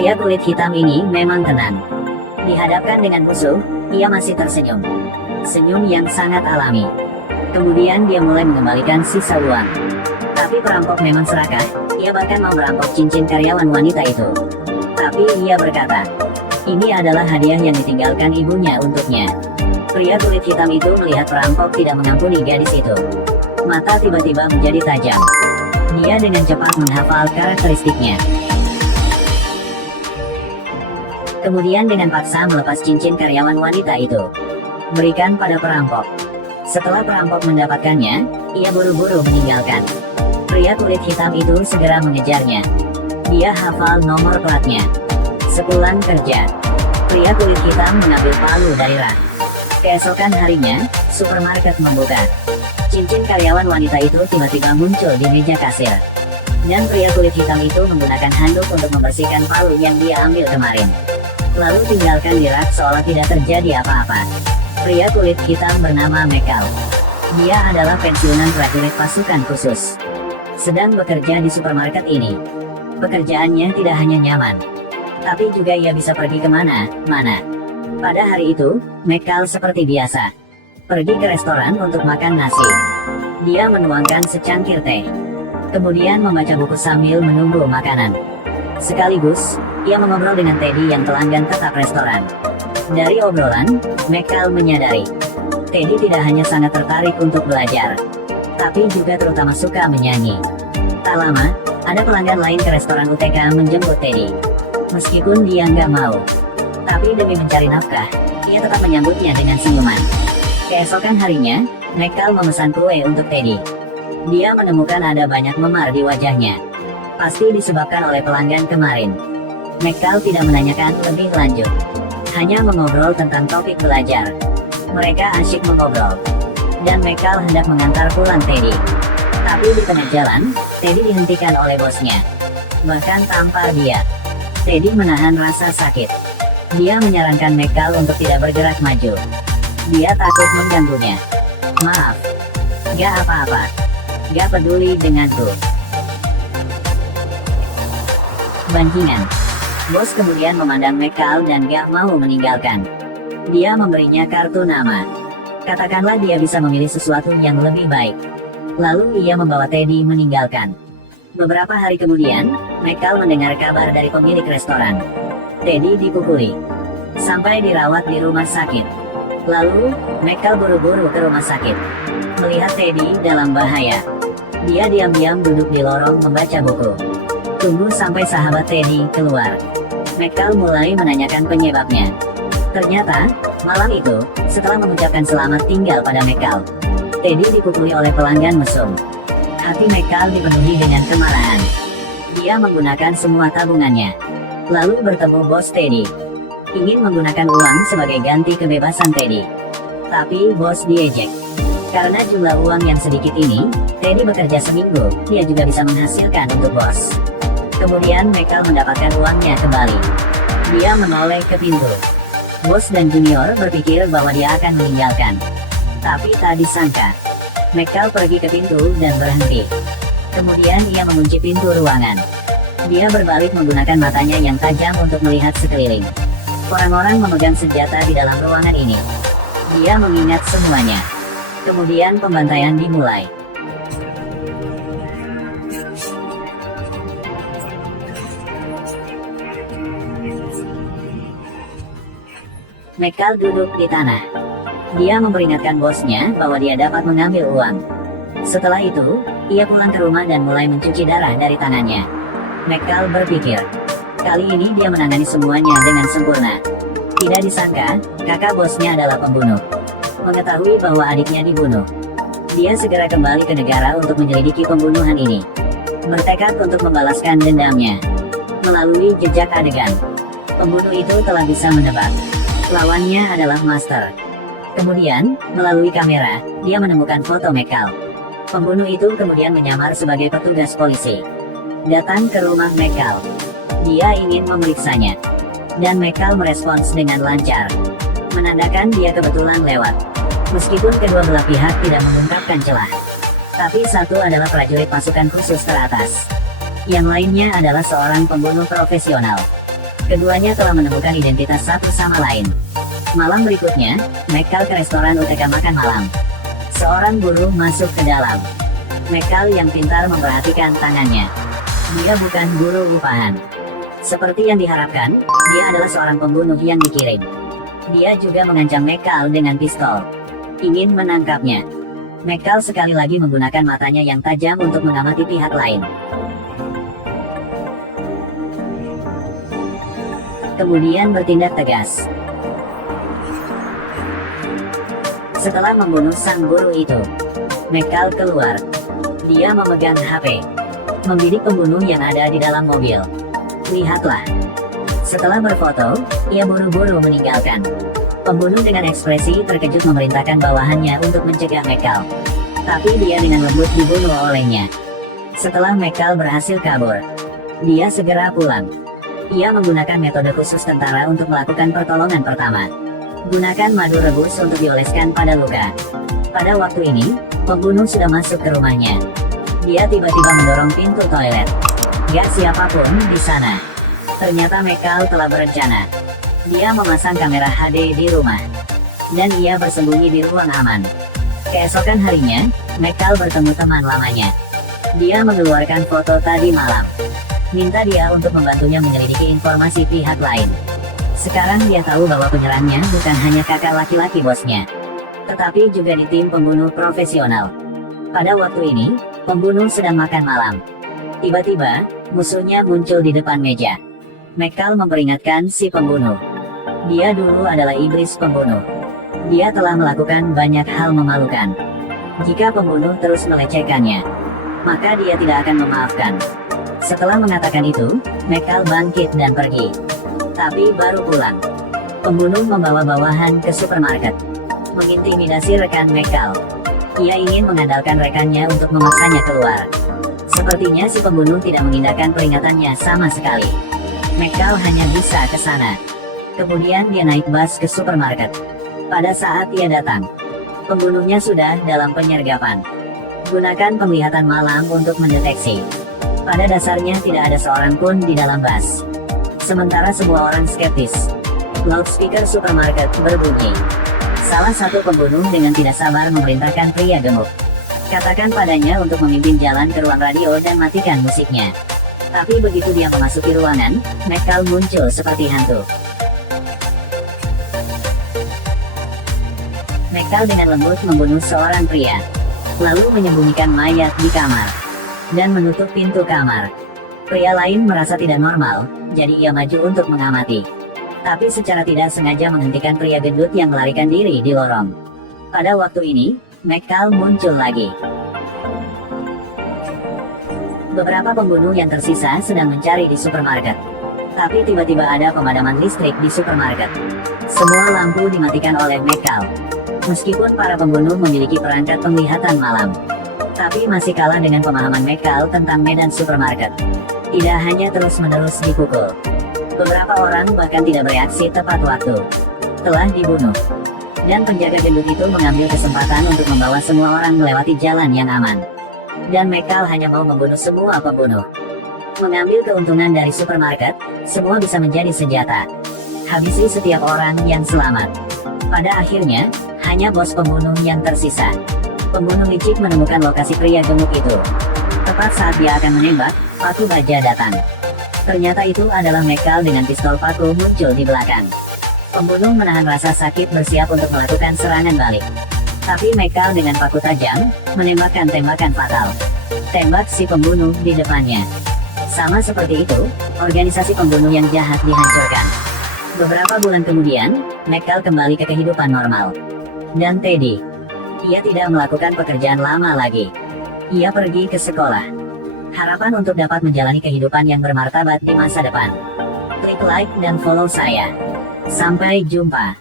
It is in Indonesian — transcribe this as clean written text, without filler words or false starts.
Pria kulit hitam ini memang tenang. Dihadapkan dengan musuh, ia masih tersenyum. Senyum yang sangat alami. Kemudian dia mulai mengembalikan sisa uang. Tapi perampok memang serakah, ia bahkan mau merampok cincin karyawan wanita itu. Tapi ia berkata, ini adalah hadiah yang ditinggalkan ibunya untuknya. Pria kulit hitam itu melihat perampok tidak mengampuni gadis itu. Mata tiba-tiba menjadi tajam. Dia dengan cepat menghafal karakteristiknya. Kemudian dengan paksa melepas cincin karyawan wanita itu. Berikan pada perampok. Setelah perampok mendapatkannya, ia buru-buru meninggalkan. Pria kulit hitam itu segera mengejarnya. Dia hafal nomor platnya. Sepulang kerja, pria kulit hitam mengambil palu dari rak. Keesokan harinya, supermarket membuka. Cincin karyawan wanita itu tiba-tiba muncul di meja kasir. Dan pria kulit hitam itu menggunakan handuk untuk membersihkan palu yang dia ambil kemarin. Lalu tinggalkan di rak seolah tidak terjadi apa-apa. Pria kulit hitam bernama Michael. Dia adalah pensiunan prajurit pasukan khusus. Sedang bekerja di supermarket ini. Pekerjaannya tidak hanya nyaman, tapi juga ia bisa pergi kemana-mana. Pada hari itu, Michael seperti biasa. Pergi ke restoran untuk makan nasi. Dia menuangkan secangkir teh. Kemudian membaca buku sambil menunggu makanan. Sekaligus, ia mengobrol dengan Teddy yang pelanggan tetap restoran. Dari obrolan, Michael menyadari, Teddy tidak hanya sangat tertarik untuk belajar, tapi juga terutama suka menyanyi. Tak lama, ada pelanggan lain ke restoran UTK menjemput Teddy. Meskipun dia nggak mau, tapi demi mencari nafkah, ia tetap menyambutnya dengan senyuman. Keesokan harinya, Michael memesan kue untuk Teddy. Dia menemukan ada banyak memar di wajahnya. Pasti disebabkan oleh pelanggan kemarin. Michael tidak menanyakan lebih lanjut. Hanya mengobrol tentang topik belajar. Mereka asyik mengobrol. Dan Michael hendak mengantar pulang Teddy. Tapi di tengah jalan, Teddy dihentikan oleh bosnya. Bahkan tanpa dia. Teddy menahan rasa sakit. Dia menyarankan Michael untuk tidak bergerak maju. Dia takut mengganggunya. Maaf. Gak apa-apa. Gak peduli denganku. Bantingan. Bos kemudian memandang Michael dan gak mau meninggalkan. Dia memberinya kartu nama. Katakanlah dia bisa memilih sesuatu yang lebih baik. Lalu ia membawa Teddy meninggalkan. Beberapa hari kemudian, Michael mendengar kabar dari pemilik restoran. Teddy dipukuli. Sampai dirawat di rumah sakit. Lalu, Michael buru-buru ke rumah sakit. Melihat Teddy dalam bahaya. Dia diam-diam duduk di lorong membaca buku. Tunggu sampai sahabat Teddy keluar. Michael mulai menanyakan penyebabnya. Ternyata, malam itu, setelah mengucapkan selamat tinggal pada Michael, Teddy dipukuli oleh pelanggan mesum. Hati Michael dipenuhi dengan kemarahan. Dia menggunakan semua tabungannya. Lalu bertemu bos Teddy. Ingin menggunakan uang sebagai ganti kebebasan Teddy. Tapi bos diejek. Karena jumlah uang yang sedikit ini, Teddy bekerja seminggu, dia juga bisa menghasilkan untuk bos. Kemudian Michael mendapatkan uangnya kembali. Dia menoleh ke pintu. Bos dan junior berpikir bahwa dia akan meninggalkan. Tapi tak disangka, Michael pergi ke pintu dan berhenti. Kemudian ia mengunci pintu ruangan. Dia berbalik menggunakan matanya yang tajam untuk melihat sekeliling. Orang-orang memegang senjata di dalam ruangan ini. Dia mengingat semuanya. Kemudian pembantaian dimulai. Michael duduk di tanah. Dia memperingatkan bosnya bahwa dia dapat mengambil uang. Setelah itu, ia pulang ke rumah dan mulai mencuci darah dari tangannya. Michael berpikir, kali ini dia menangani semuanya dengan sempurna. Tidak disangka, kakak bosnya adalah pembunuh. Mengetahui bahwa adiknya dibunuh, dia segera kembali ke negara untuk menyelidiki pembunuhan ini. Bertekad untuk membalaskan dendamnya. Melalui jejak adegan, pembunuh itu telah bisa menebak. Lawannya adalah Master. Kemudian, melalui kamera, dia menemukan foto Michael. Pembunuh itu kemudian menyamar sebagai petugas polisi. Datang ke rumah Michael. Dia ingin memeriksanya. Dan Michael merespons dengan lancar. Menandakan dia kebetulan lewat. Meskipun kedua belah pihak tidak mengungkapkan celah. Tapi satu adalah prajurit pasukan khusus teratas. Yang lainnya adalah seorang pembunuh profesional. Keduanya telah menemukan identitas satu sama lain. Malam berikutnya, McCall ke restoran UTK makan malam. Seorang buruh masuk ke dalam. McCall yang pintar memperhatikan tangannya. Dia bukan buruh upahan. Seperti yang diharapkan, dia adalah seorang pembunuh yang dikirim. Dia juga mengancam McCall dengan pistol. Ingin menangkapnya. McCall sekali lagi menggunakan matanya yang tajam untuk mengamati pihak lain. Kemudian bertindak tegas. Setelah membunuh sang buruh itu, McCall keluar. Dia memegang HP. Membidik pembunuh yang ada di dalam mobil. Lihatlah. Setelah berfoto, ia buru-buru meninggalkan. Pembunuh dengan ekspresi terkejut memerintahkan bawahannya untuk mencegah McCall. Tapi dia dengan lembut dibunuh olehnya. Setelah McCall berhasil kabur, dia segera pulang. Ia menggunakan metode khusus tentara untuk melakukan pertolongan pertama. Gunakan madu rebus untuk dioleskan pada luka. Pada waktu ini, pembunuh sudah masuk ke rumahnya. Dia tiba-tiba mendorong pintu toilet. Gak siapapun di sana. Ternyata McCall telah berencana. Dia memasang kamera HD di rumah. Dan ia bersembunyi di ruang aman. Keesokan harinya, McCall bertemu teman lamanya. Dia mengeluarkan foto tadi malam. Minta dia untuk membantunya menyelidiki informasi pihak lain. Sekarang dia tahu bahwa penyerangnya bukan hanya kakak laki-laki bosnya, tetapi juga di tim pembunuh profesional. Pada waktu ini, pembunuh sedang makan malam. Tiba-tiba, musuhnya muncul di depan meja. McCall memperingatkan si pembunuh. Dia dulu adalah iblis pembunuh. Dia telah melakukan banyak hal memalukan. Jika pembunuh terus melecehkannya, maka dia tidak akan memaafkan. Setelah mengatakan itu, McCall bangkit dan pergi. Tapi baru pulang, pembunuh membawa bawahan ke supermarket. Mengintimidasi rekan McCall. Ia ingin mengandalkan rekannya untuk memaksanya keluar. Sepertinya si pembunuh tidak mengindahkan peringatannya sama sekali. McCall hanya bisa ke sana. Kemudian dia naik bus ke supermarket. Pada saat ia datang, pembunuhnya sudah dalam penyergapan. Gunakan penglihatan malam untuk mendeteksi. Pada dasarnya tidak ada seorang pun di dalam bus. Sementara semua orang skeptis. Loudspeaker supermarket berbunyi. Salah satu pembunuh dengan tidak sabar memerintahkan pria gemuk. Katakan padanya untuk memimpin jalan ke ruang radio dan matikan musiknya. Tapi begitu dia memasuki ruangan, McCall muncul seperti hantu. McCall dengan lembut membunuh seorang pria. Lalu menyembunyikan mayat di kamar. Dan menutup pintu kamar. Pria lain merasa tidak normal, jadi ia maju untuk mengamati. Tapi secara tidak sengaja menghentikan pria gendut yang melarikan diri di lorong. Pada waktu ini, McCall muncul lagi. Beberapa pembunuh yang tersisa sedang mencari di supermarket. Tapi tiba-tiba ada pemadaman listrik di supermarket. Semua lampu dimatikan oleh McCall. Meskipun para pembunuh memiliki perangkat penglihatan malam, tapi masih kalah dengan pemahaman McCall tentang medan supermarket. Tidak hanya terus-menerus dipukul. Beberapa orang bahkan tidak bereaksi tepat waktu. Telah dibunuh. Dan penjaga gendut itu mengambil kesempatan untuk membawa semua orang melewati jalan yang aman. Dan McCall hanya mau membunuh semua pembunuh. Mengambil keuntungan dari supermarket, semua bisa menjadi senjata. Habisi setiap orang yang selamat. Pada akhirnya, hanya bos pembunuh yang tersisa. Pembunuh licik menemukan lokasi pria gemuk itu. Tepat saat dia akan menembak, paku baja datang. Ternyata itu adalah McCall dengan pistol paku muncul di belakang. Pembunuh menahan rasa sakit bersiap untuk melakukan serangan balik. Tapi McCall dengan paku tajam, menembakkan tembakan fatal. Tembak si pembunuh di depannya. Sama seperti itu, organisasi pembunuh yang jahat dihancurkan. Beberapa bulan kemudian, McCall kembali ke kehidupan normal. Dan Teddy. Ia tidak melakukan pekerjaan lama lagi. Ia pergi ke sekolah. Harapan untuk dapat menjalani kehidupan yang bermartabat di masa depan. Klik like dan follow saya. Sampai jumpa.